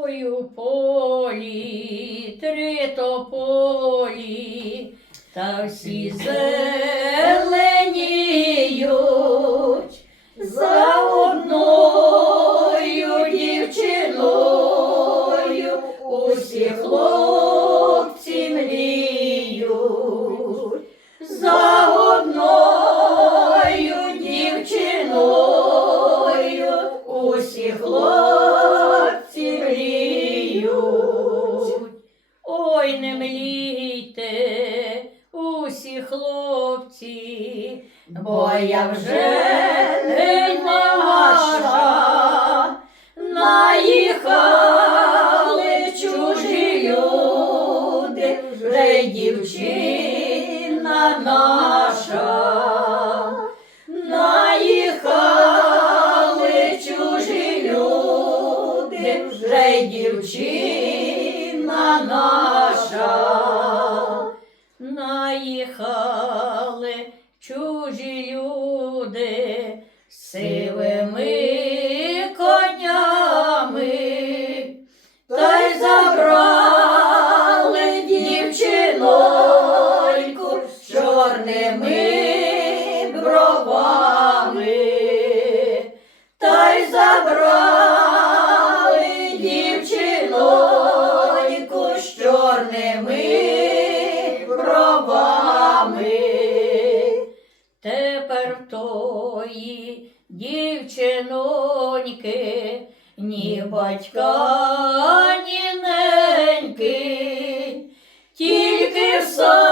Ой у полі, три тополі, та всі зеленіють Ой, не млійте, усі хлопці, бо я вже не ваша, наїхали чужі люди, вже дівчина наша. Наїхали чужі люди, вже дівчина наша. Наїхали чужі люди сивими тої дівчиноньки ні батька, ні неньки, тільки саду